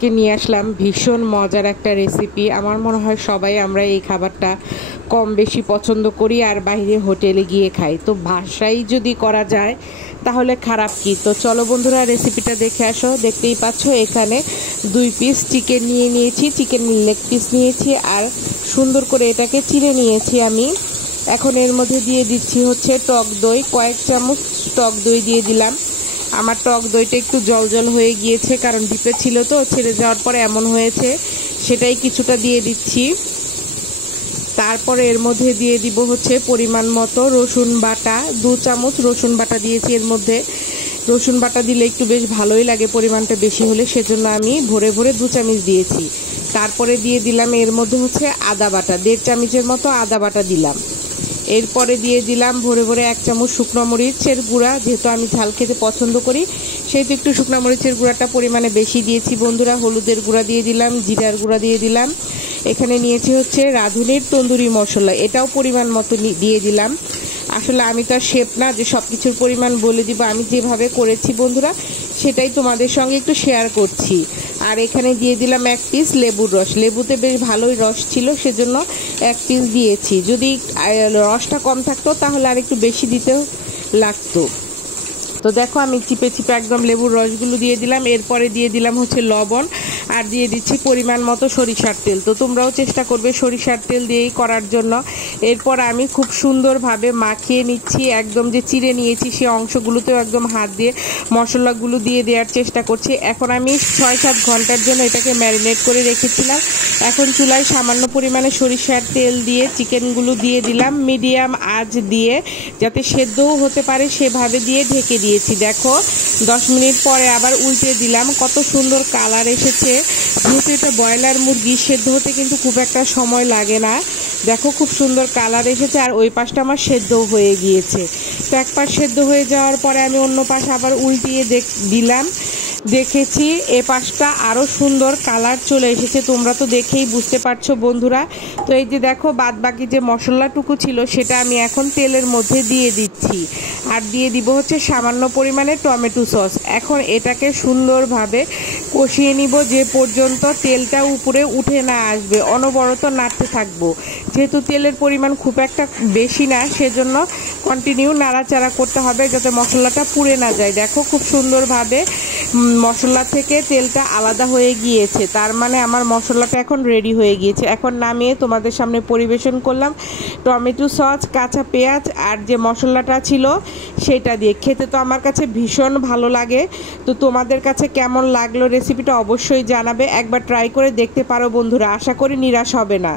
আজকে নিয়ে আসলাম ভীষণ মজার একটা রেসিপি। আমার মনে হয় সবাই আমরা এই খাবারটা কম বেশি পছন্দ করি আর বাইরে হোটেলে গিয়ে খাই। তো বাসায় যদি করা যায় তাহলে খারাপ কি? তো চলো বন্ধুরা রেসিপিটা দেখে আসো। দেখতেই পাচ্ছ এখানে 2 পিস চিকেন নিয়েছি, চিকেন লেগ পিস নিয়েছি আর সুন্দর করে এটাকে চিড়ে নিয়েছি আমি। এখন এর মধ্যে দিয়ে দিচ্ছি হচ্ছে টক দই, কয়েক চামচ টক দই দিয়ে দিলাম। আমার টক দইটা একটু জল হয়ে গিয়েছে, কারণ ডিপে ছিল তো, ছেড়ে যাওয়ার পরে এমন হয়েছে, সেটাই কিছুটা দিয়ে দিচ্ছি। তারপরে এর মধ্যে দিয়ে দিব হচ্ছে পরিমাণ মতো রসুন বাটা, 2 চামচ রসুন বাটা দিয়েছি এর মধ্যে। রসুন বাটা দিলে একটু বেশ ভালোই লাগে, পরিমাণটা বেশি হলে, সেজন্য আমি ভরে 2 চামচ দিয়েছি। তারপরে দিয়ে দিলাম এর মধ্যে হচ্ছে আদা বাটা, 1.5 চামচের মতো আদা বাটা দিলাম। এরপরে দিয়ে দিলাম ভরে 1 চামচ শুকনো মরিচের গুঁড়া। যেহেতু আমি ঝাল খেতে পছন্দ করি সেহেতু একটু শুকনো মরিচের গুঁড়াটা পরিমাণে বেশি দিয়েছি বন্ধুরা। হলুদের গুঁড়া দিয়ে দিলাম, জিরার গুঁড়া দিয়ে দিলাম। এখানে নিয়েছি হচ্ছে রাঁধুনির তন্দুরি মশলা, এটাও পরিমাণ মতো দিয়ে দিলাম। আসলে আমি তো আর শেফ না যে সব কিছুর পরিমাণ বলে দিব, আমি যেভাবে করেছি বন্ধুরা সেটাই তোমাদের সঙ্গে একটু শেয়ার করছি। আর এখানে দিয়ে দিলাম 1 পিস লেবুর রস, লেবুতে বেশ ভালোই রস ছিল সেজন্য 1 পিস দিয়েছি। যদি রসটা কম থাকতো তাহলে আর একটু বেশি দিতে লাগতো। তো দেখো আমি চিপে একদম লেবুর রসগুলো দিয়ে দিলাম। এরপরে দিয়ে দিলাম হচ্ছে লবণ আর দিয়ে দিচ্ছি পরিমাণ মতো সরিষার তেল। তো তোমরাও চেষ্টা করবে সরিষার তেল দিয়েই করার জন্য। এরপর আমি খুব সুন্দরভাবে মাখিয়ে নিচ্ছি, একদম যে চিড়ে নিয়েছি সে অংশগুলোতেও একদম হাত দিয়ে মশলাগুলো দিয়ে দেওয়ার চেষ্টা করছি। এখন আমি 6-7 ঘন্টার জন্য এটাকে ম্যারিনেট করে রেখেছিলাম। এখন চুলায় সামান্য পরিমাণে সরিষার তেল দিয়ে চিকেনগুলো দিয়ে দিলাম, মিডিয়াম আঁচ দিয়ে, যাতে সেদ্ধও হতে পারে সেভাবে দিয়ে ঢেকে দিয়েছি। দেখো 10 মিনিট পরে আবার উল্টে দিলাম, কত সুন্দর কালার এসেছে। যেহেতু এটা ব্রয়লার মুরগি, সেদ্ধ হতে কিন্তু খুব একটা সময় লাগে না। দেখো খুব সুন্দর কালার এসেছে আর ওই পাশটা আমার সেদ্ধও হয়ে গিয়েছে। তো এক পাশ সেদ্ধ হয়ে যাওয়ার পরে আমি অন্য পাশ আবার উল্টিয়ে দিলাম। দেখেছি এ পাশটা আরও সুন্দর কালার চলে এসেছে, তোমরা তো দেখেই বুঝতে পারছো বন্ধুরা। তো এই যে দেখো বাদ বাকি যে মশলাটুকু ছিল সেটা আমি এখন তেলের মধ্যে দিয়ে দিচ্ছি আর দিয়ে দিব হচ্ছে সামান্য পরিমাণে টমেটো সস। এখন এটাকে সুন্দরভাবে কষিয়ে নিব যে পর্যন্ত তেলটা উপরে উঠে না আসবে, অনবরত নাড়তে থাকবো। যেহেতু তেলের পরিমাণ খুব একটা বেশি না সেজন্য কন্টিনিউ নাড়াচাড়া করতে হবে যাতে মশলাটা পুড়ে না যায়। দেখো খুব সুন্দরভাবে মশলা থেকে তেলটা আলাদা হয়ে গিয়েছে, তার মানে আমার মশলাটা এখন রেডি হয়ে গিয়েছে। এখন নামিয়ে তোমাদের সামনে পরিবেশন করলাম টমেটো সস, কাঁচা পেঁয়াজ আর যে মশলাটা ছিল সেটা দিয়ে। খেতে তো আমার কাছে ভীষণ ভালো লাগে। তো তোমাদের কাছে কেমন লাগলো রেসিপিটা অবশ্যই জানাবে, একবার ট্রাই করে দেখতে পারো বন্ধুরা, আশা করি নিরাশ হবে না।